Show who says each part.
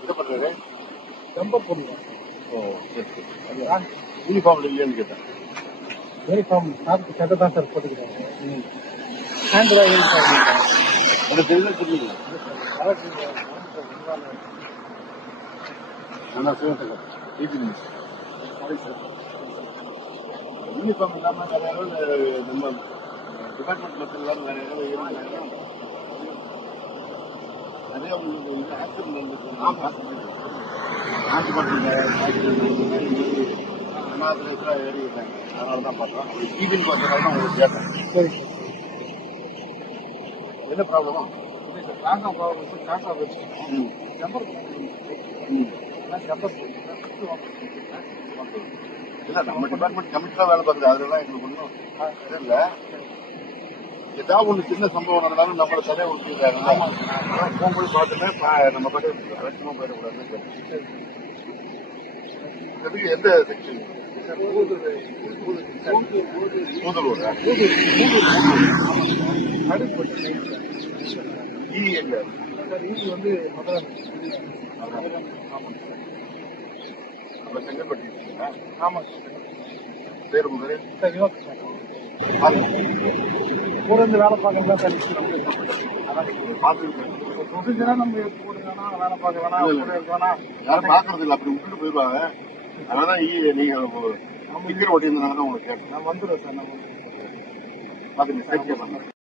Speaker 1: என்ன பண்றாரு ஓ சரி சரி யூனிஃபார்ம்ல இல்லையான்னு கேட்டேன்.
Speaker 2: யூனிஃபார்ம் சாப்பிட்டு சட்டை தான் சார். போட்டுக்கிறாங்க ஹேண்ட் யூனிஃபார்ம்
Speaker 1: எனக்கு தெரியல நான் சிவசங்கர் டிபி யூனிஃபார்ம் இல்லாம வேற யாராவது நம்ம டிபார்ட்மெண்ட் வேற யாராவது இருந்தாங்கன்னா நிறைய உங்களுக்கு ஆக்சிடென்ட் நடந்துருக்கு அனாதிரேசா ஏறி இருக்காங்க அதனால தான் பார்த்தோம் டிவின்னு பார்த்தனால தான் உங்களுக்கு கேட்டேன்.
Speaker 2: சரி
Speaker 1: என்ன ப்ராப்ளமா
Speaker 2: காக்கா ப்ராப்ளம் காக்கா வச்சு
Speaker 1: இல்ல நம்ம டிபார்ட்மெண்ட் கமிட்டி வேலை பார்க்குது அதெல்லாம் எங்களுக்கு ஒன்றும் இல்ல ஏதாவது ஒண்ணு சின்ன சம்பவம் நடந்தாலும் நம்மள தடை விட்டுருக்காங்க போகும்போது பார்த்துட்டு பா- நம்ம பாட்டு அலட்சியமா போயிடக்கூடாதுன்னு கேட்டேன். இதுக்கு எந்த செக்ஷன் பூதலூர்
Speaker 2: அடுப்பட்டு
Speaker 1: இ எங்க
Speaker 2: சார் இது ஆமாம் சார்
Speaker 1: நம்ம செங்கல்பட்டு?
Speaker 2: ஆமாம்
Speaker 1: பேர் உங்க பேரு?
Speaker 2: Sir Yuvak sir. கூட இருந்து வேலை பார்க்கணும் சார்
Speaker 1: பார்த்துருக்கேன்.
Speaker 2: நம்ம கூட வேலை பார்க்க வேணாம்
Speaker 1: யாரும் பாக்குறது இல்ல. அப்படி விட்டுட்டு போயிடுவாங்க அதனால நீங்க ஸ்டிக்கர் ஒட்டியிருந்தனால தான் உங்களுக்கு கேட்டேன்.
Speaker 2: நான் வந்துடுவேன் சார் நான்
Speaker 1: பாத்துங்க சேஃப்டியா பண்ணுங்க.